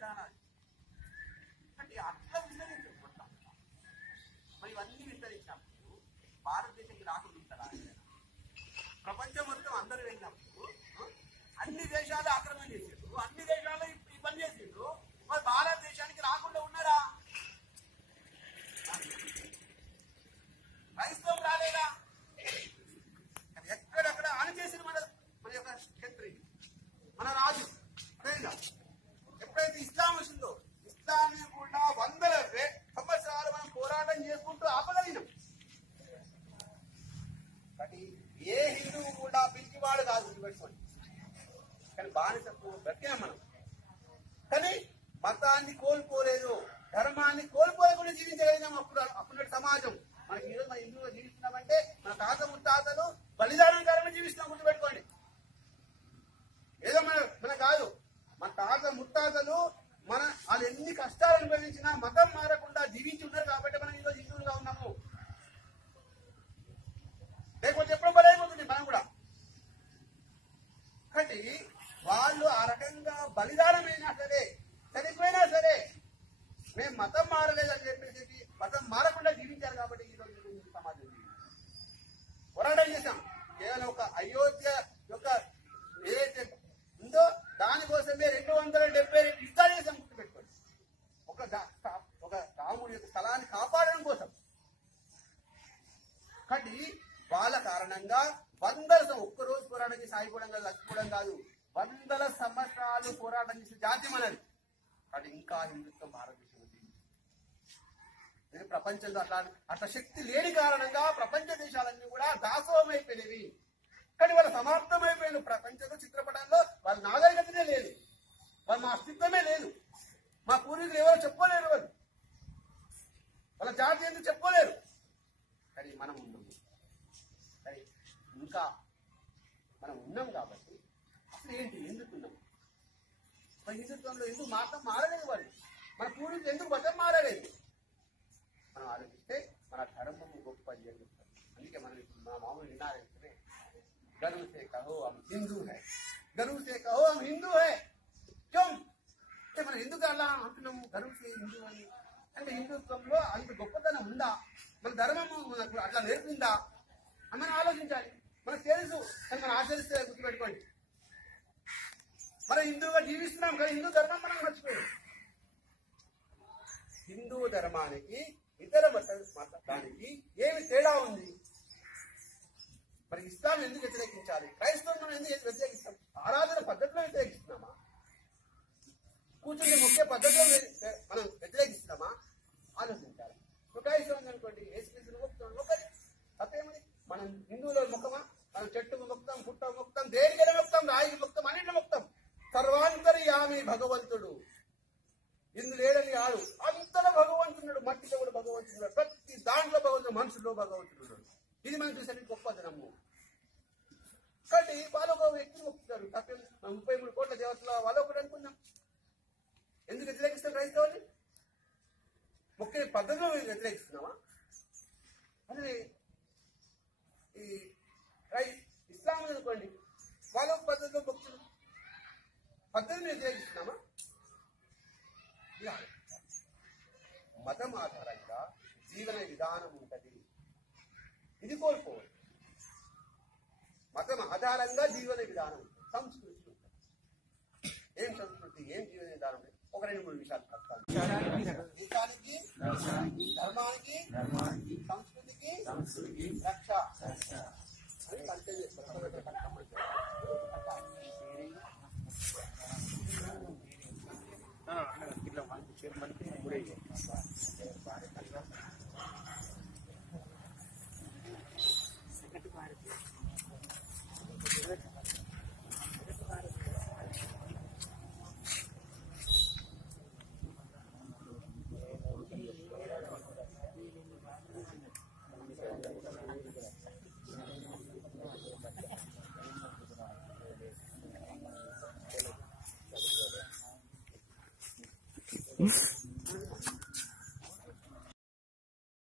విధానాలు అంటే అట్లా విస్తరించకపోతాం. మరి ఇవన్నీ విస్తరించినప్పుడు భారతదేశానికి రాకుండా ఉంటారా? ప్రపంచం మొత్తం అందరూ వెళ్ళినప్పుడు అన్ని దేశాలు ఆక్రమణ చేసిండ్రు, అన్ని దేశాలు ఇబ్బంది చేసిండ్రు, మరి భారతదేశానికి రాకుండా ఉన్నారా? క్రైస్తవం రాలేదా? ఎక్కడెక్కడ అణచేసింది మన యొక్క క్షత్రియులు, మన రాజు. అదేగా ఎప్పుడైతే ఇస్లాం వచ్చిందో ఇస్లాంని కూడా వందల సంవత్సరాలు మనం పోరాటం చేసుకుంటూ ఆపగలిగినాం. కానీ ఏ హిందువు కూడా పిలిచివాడు కాదు గుర్తుపెట్టుకోండి. కానీ బానిసత్వం బ్రతికాం మనం. కానీ మతాన్ని కోల్పోలేదు, ధర్మాన్ని కోల్పోలేకుండా జీవించగలిగినాం. అప్పుడు సమాజం మనకి ఈరోజు మన హిందువుగా జీవిస్తున్నామంటే మన తాత ముత్తాతలు బలిదానం కారణంగా జీవిస్తున్నాం. గుర్తుపెట్టుకోండి. ఏదో మన కాదు, మన తాత ముత్తాతలు వాళ్ళు ఎన్ని కష్టాలు అనుభవించినా మతం మారకుండా జీవించి ఉన్నారు కాబట్టి మనం ఈరోజు హిందువులుగా ఉన్నాము. లేకపోతే ఎప్పుడు బలైపోతుంది మనం కూడా. కాబట్టి వాళ్ళు ఆ రకంగా బలిదానమైనా సరే, చనిపోయినా సరే మేము మతం మారలేదని చెప్పేసి మతం మారకుండా జీవించారు కాబట్టి ఈరోజు సమాజం పోరాటం చేశాం. కేవలం ఒక అయోధ్య యొక్క ఏదైతే ఉందో దానికోసమే 272 యుద్ధాలు చేశాం. గుర్తుపెట్టుకోండి. ఒక రాముడి యొక్క స్థలాన్ని కాపాడడం కోసం. కాబట్టి వాళ్ళ కారణంగా ఒక్కరోజు పోరాటం చేసి ఆగిపోవడం కాదు, చచ్చిపోవడం కాదు, వందల సంవత్సరాలు పోరాటం చేసే జాతి మనది. అది ఇంకా హిందుత్వం భారతదేశంలో ప్రపంచంలో అట్లా శక్తి లేని కారణంగా ప్రపంచ దేశాలన్నీ కూడా దాసోహం అయిపోయినవి. కానీ వాళ్ళ సమాప్తమైపోయిన ప్రపంచంలో చిత్రపటంలో వాళ్ళ నాగరికతనే లేదు, వాళ్ళ మా అస్తిత్వమే లేదు. మా పూర్వీకులు ఎవరో చెప్పుకోలేరు, వాళ్ళ జాతి ఎందుకు చెప్పుకోలేరు. కానీ మనం ఉన్నాము. సరే, ఇంకా మనం ఉన్నాం కాబట్టి అసలు ఏంటి, ఎందుకున్నాం? మన హిందుత్వంలో ఎందుకు మతం మారలేదు? వాళ్ళు మన పూర్వీకులు ఎందుకు మతం మారలేదు? మనం ఆలోచిస్తే మన ధర్మం గొప్ప అని చెప్తాం. అందుకే మనం ఇప్పుడు మా మామూలు వినాలంటే గర్వ్ సే కహో హమ్ హిందూ హై, గర్వ్ సే కహో హమ్ హిందూ హై. అంటే మనం ఎందుకు అలా అంటున్నాము గర్వ్ సే హిందూ అని? అంటే హిందుత్వంలో అంత గొప్పతనం ఉందా? మన ధర్మము మనకు అట్లా నేర్పిందా అని మనం ఆలోచించాలి. మనకు తెలుసు, కానీ మనం ఆచరిస్తే గుర్తుపెట్టుకోండి. మనం హిందువుగా జీవిస్తున్నాం కానీ హిందూ ధర్మం మనం మర్చిపోయాం. హిందూ ధర్మానికి ఇతర మతానికి ఏమి తేడా ఉంది? మరి ఇస్లాం ఎందుకు వ్యతిరేకించాలి? క్రైస్తవం ఎందుకు వ్యతిరేకిస్తాం? ఆరాధన పద్ధతిలో వ్యతిరేకిస్తున్నామా? కూర్చుని ముఖ్య పద్ధతిలో మనం వ్యతిరేకిస్తున్నామా? ఆలోచించాలి. క్రైస్తవం అనుకోండి, ఏసుక్రీస్తుని మొక్కుతాం, ఒకటి తప్పేమని? మనం హిందువులో మొక్కమా? మనం చెట్టుకు మొక్కుతాం, పుట్ట మొక్కుతాం, దేనికైనా మొక్కుతాం, రాయికి మొక్కుతాం, అన్నింటిలో మొక్కుతాం. సర్వాంతర్యామి భగవంతుడు ఇందు లేడని ఆడు, అంతలో భగవంతుడు, మట్టిలో కూడా భగవంతుడు, ప్రతి దాంట్లో భగవంతుడు, మనుషుల్లో భగవంతుడు. ఇది మనం చూసే గొప్పదనము. కాబట్టి వాళ్ళు ఒక వ్యక్తిని మొక్కుతారు. తప్పేం? 33 కోట్ల దేవతల వాళ్ళు ఒకటి అనుకున్నాం. ఎందుకు వ్యతిరేకిస్తాం క్రైస్తవుని? మొక్కే పద్ధతిలో వ్యతిరేకిస్తున్నామా? అదే ఈ ఇస్లాం అనుకోండి, వాళ్ళ పద్ధతిలో మొక్కుతున్నాం, పద్ధతిని వ్యతిరేకిస్తున్నామా? మతం ఆధారంగా జీవన విధానం ఉంటుంది, ఇది కోల్పోవాలి. మతం ఆధారంగా జీవన విధానం, సంస్కృతి ఉంటుంది. ఏం సంస్కృతి, ఏం జీవన విధానం? ఒక 2-3 విషయాలు చెప్తాను. దేశానికి, ధర్మానికి, సంస్కృతికి రక్ష అని కంటే